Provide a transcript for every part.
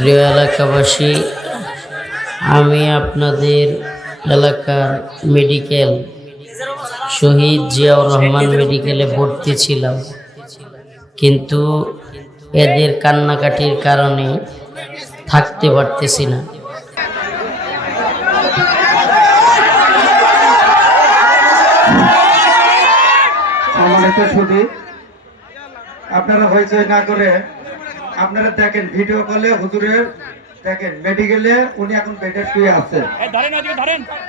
প্রিয় এলাকাবাসী, আমি আপনাদের এলাকার মেডিকেল, শহীদ জিয়াউর রহমান মেডিকেলে ভর্তি ছিলাম। কিন্তু এদের কান্নাকাটির কারণে থাকতে পারতেছি না। আপনারা হইচই না করে আপনারা দেখেন ভিডিও কলে হুজুরের দেখেন মেডিকেলে উনি এখন বেডে শুয়ে আছেন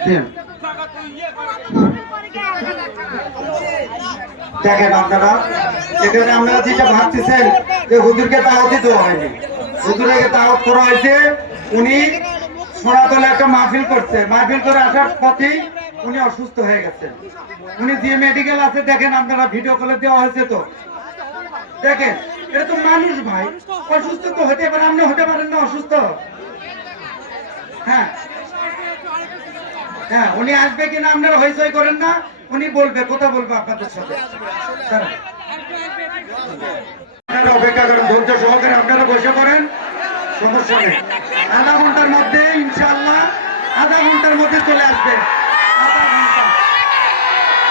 হুম। দেখেন। আপনারা এখানে আপনারা যেটা ভাবতেছেন যে হুজুরকে দাওয়াতই দেওয়া হয়নি। হুজুরকে দাওয়াত করা হয়েছে উনি সোনাতলে একটা মাহফিল করছে। মাহফিল করে আসার পথেই উনি অসুস্থ হয়ে গেছেন। উনি যে মেডিকেল আছে দেখেন আপনারা ভিডিও কলে দেওয়া হয়েছে তো। দেখেন, এটা তো মানুষ ভাই। অসুস্থ তো হতে পারে, আপনি হতে পারেন না অসুস্থ। হ্যাঁ। হ্যাঁ উনি আসবে কিনা আপনারা হইচই করেন না, উনি বলবে, কথা বলবে আপনাদের সাথে। আপনারা অপেক্ষা করেন, ধৈর্য সহকারে আপনারা বসে পড়েন, সমস্যা নেই। আধা ঘণ্টার মধ্যে ইনশাল্লাহ আধা ঘণ্টার মধ্যে চলে আসবে।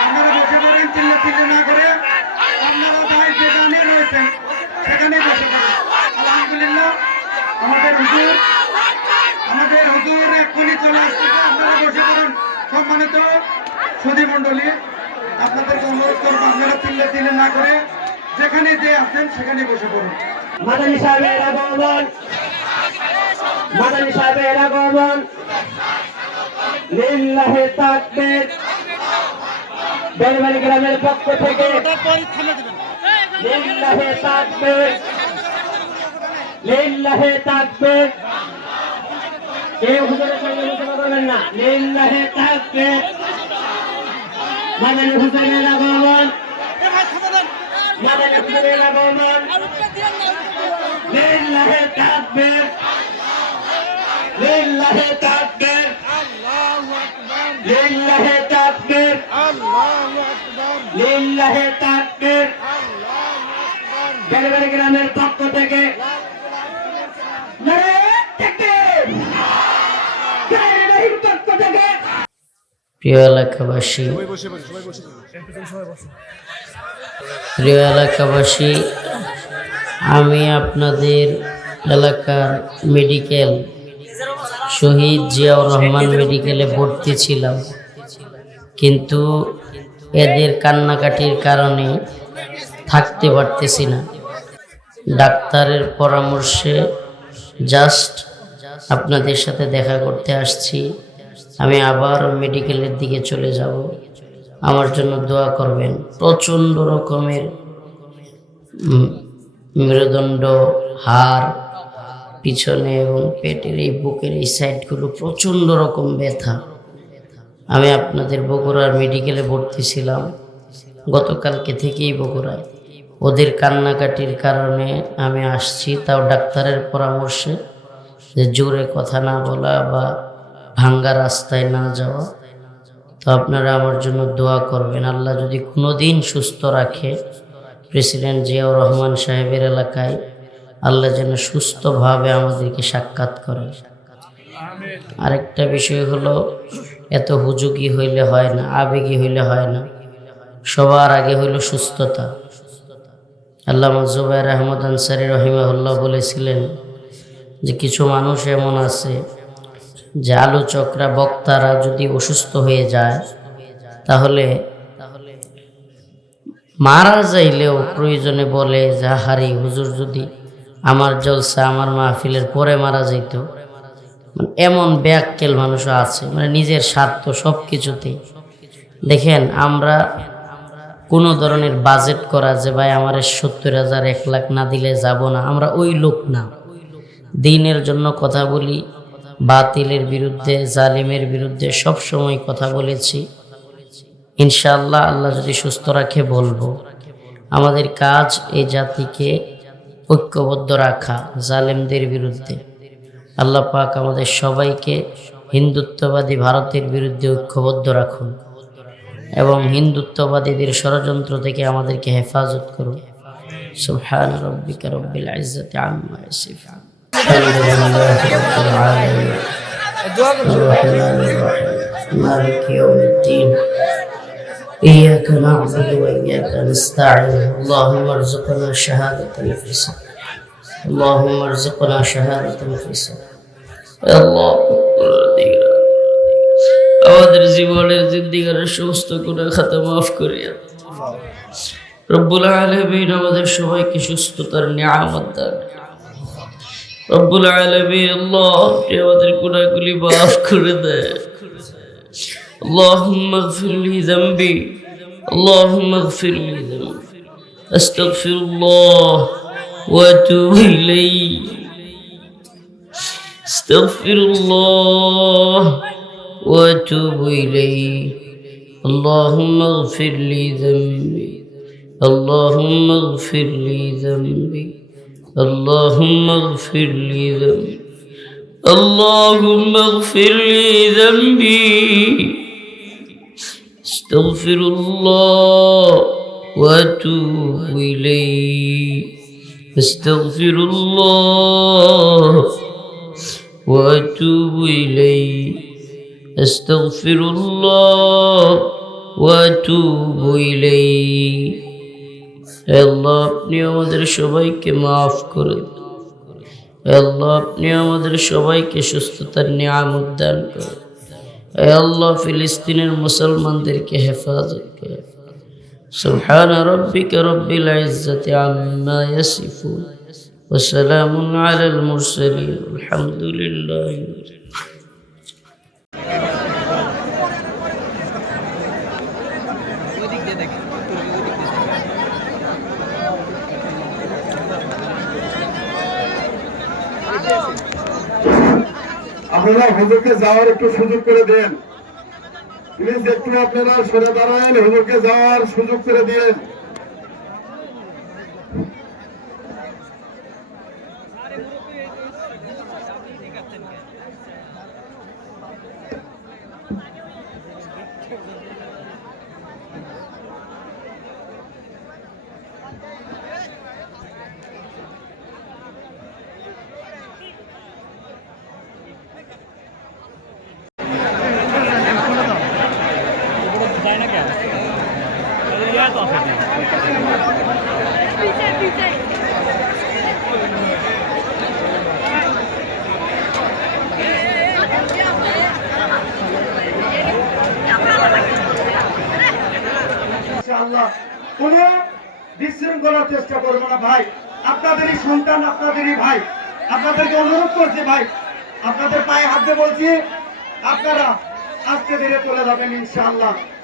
আপনারা বসে পড়েন চিল্লে না করে। আপনারা ভাই রয়েছেন সেখানে বসে আলহামদুলিল্লাহ আমাদের হুজুর আমাদের হুজুর এক্ষুনি চলে আসছে। আপনারা বসে পড়ুন সম্মানিত সুধী মন্ডলী আপনাদেরকে অনুরোধ করব আপনারা চিল্লে চিল্লে না করে যেখানে যে আছেন সেখানে বসে পড়ুন। মাদানী সাহেবের আগমন মাদানী সাহেবের আগমন। লিল্লাহে তাকবীর। বেলবাড়ি গ্রামের পক্ষ থেকে লিল্লাহে তাকবীর লিল্লাহে তাকবীর কেউ হুজুরের সঙ্গে ঘোষণা করবেন না। লিল্লাহে তাকবীর মাদানী হুসাইনের আগমন। মাদানী হুসাইনের আগমন। লিল্লাহে তাকবীর লিল্লাহে তাকবীর লিল্লাহে তাকবীর আল্লাহু আকবার লিল্লাহে তাকবীর বেড়ে পক্ষ থেকে প্রিয় এলাকাবাসী প্রিয় এলাকাবাসী আমি আপনাদের এলাকার মেডিকেল শহীদ জিয়াউর রহমান মেডিকেলে ভর্তি ছিলাম। কিন্তু এদের কান্নাকাটির কারণে থাকতে পারতেছি না। ডাক্তারের পরামর্শে জাস্ট আপনাদের সাথে দেখা করতে আসছি। আমি আবার মেডিকেলের দিকে চলে যাব। আমার জন্য দোয়া করবেন। প্রচণ্ড রকমের মেরুদণ্ড, হাড়, পিছনে এবং পেটের এই বুকের এই সাইডগুলো প্রচণ্ড রকম ব্যথা। আমি আপনাদের বগুড়ার মেডিকেলে ভর্তি ছিলাম। গতকালকে থেকেই বগুড়ায়। ওদের কান্নাকাটির কারণে আমি আসছি, তাও ডাক্তারের পরামর্শে যে জোরে কথা না বলা বা ভাঙ্গা রাস্তায় না যাওয়া। তো আপনারা আমার জন্য দোয়া করবেন। আল্লাহ যদি কোনো দিন সুস্থ রাখে, প্রেসিডেন্ট জিয়াউর রহমান সাহেবের এলাকায় আল্লাহ যেন সুস্থভাবে আমাদেরকে সাক্ষাৎ করে। আরেকটা বিষয় হলো, এত হুজুগি হইলে হয় না, আবেগী হইলে হয় না। সবার আগে হইল সুস্থতা। আল্লাহ জুবাইর আহমদ আনসারি রহিমাহুল্লাহ বলেছিলেন যে কিছু মানুষ এমন আছে যে আলোচকরা, বক্তারা যদি অসুস্থ হয়ে যায়, তাহলে মারা যাইলেও প্রয়োজনে বলে যে হারি হুজুর, যদি আমার জলসা আমার মাহফিলের পরে মারা যেত মানে এমন ব্যাককেল মানুষও আছে মানে নিজের স্বার্থ সব কিছুতেই দেখেন, আমরা কোনো ধরনের বাজেট করা যে, ভাই, আমার সত্তর হাজার, এক লাখ না দিলে যাব না। আমরা ওই লোক না। দিনের জন্য কথা বলি, বাতিলের বিরুদ্ধে, জালিমের বিরুদ্ধে সব সময় কথা বলেছি। ইনশাআল্লাহ আল্লাহ যদি সুস্থ রাখে বলব, আমাদের কাজ এই জাতিকে ঐক্যবদ্ধ রাখা জালেমদের বিরুদ্ধে। আল্লাহ পাক আমাদের সবাইকে হিন্দুত্ববাদী ভারতের বিরুদ্ধে ঐক্যবদ্ধ রাখুন। এবং হিন্দুত্ববাদীদের ষড়যন্ত্র থেকে আমাদেরকে হেফাজত করুন সুবহান রব্বিকা রব্বিল ইজ্জাতি আম্মা ইয়াসিফুন الحمد لله رب العالمين الرحمن الرحيم مالك يوم الدين إياك نعبد وإياك نستعين اللهم ارزقنا شهادة في صدق اللهم ارزقنا شهادة في صدق يا الله আমাদের জীবনের জিন্দিগার সমস্ত গুণা খাতা মাফ করিয়া রব্বুল আলমিন আমাদের সবাইকে সুস্থতার নিয়ামত দান রব্বুল আলমিন আল্লাহ আপনি আমাদের গুণাগুলি মাফ করে দেয় اللهم اغفر لي ذنبي اللهم اغفر لي ذنبي استغفر الله واتوب اليه استغفر الله وأتوب إليه. اللهم اغفر لي ذنبي. اللهم اغفر لي ذنبي. اللهم اغفر لي ذنبي. اللهم اغفر لي ذنبي. استغفر الله وأتوب إليه. استغفر الله وأتوب إليه. استغفر الله واتوب اليه হে আল্লাহ আপনি আমাদের সবাইকে মাফ করে দিন হে আল্লাহ আপনি আমাদের সবাইকে সুস্থতার নিয়ামত দান করেন হে আল্লাহ ফিলিস্তিনের মুসলমানদেরকে হেফাজত করে سبحان ربك رب العزة عما يصفون وسلام على المرسلين الحمد لله আপনারা হুজুরকে যাওয়ার একটু সুযোগ করে দেন। প্লিজ একটু আপনারা সরে দাঁড়ান, হুজুরকে যাওয়ার সুযোগ করে দিয়েন। ইনশাআল্লাহ। কোন বিশৃঙ্খলার চেষ্টা করব না ভাই। আপনাদেরই সন্তান, আপনাদেরই ভাই। আপনাদেরকে অনুরোধ করছি ভাই। আপনাদের পায়ে হাত বলছি, আপনারা আজকে ধীরে চলে যাবেন ইনশাআল্লাহ।